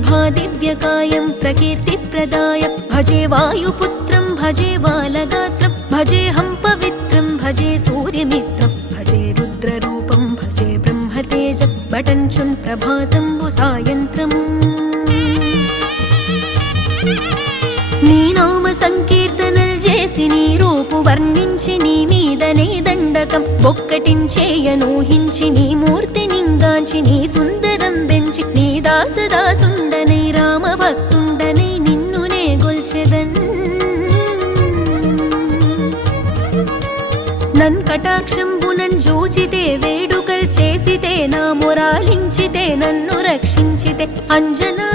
ప్రభాదివ్యకాయం ప్రకీర్తిప్రదాయ భజే వాయుపుత్రం భజే బాలగాత్రం భజేహం పవిత్రం భజే సూర్యమిత్రం భజే రుద్రరూపం భజే బ్రహ్మతేజం బటంచున్ ప్రభాతంబు సాయంత్రము నీ నామ సంకీర్తనల్ చేసి నీ రూపు వర్ణించి నీ మీదనే దండకం బొక్కటించేయనూహించి నీ మూర్తి నింగాంచి నీ సుందరం బెంచి నీ దాసదాసుండనై రామ భక్తుండనై నిన్నునే గొల్చెదన్ నన్ కటాక్షంబునన్ జూచితే వేడుకల్ చేసితే నా మొరాలించితే నన్ను రక్షించితే అంజనా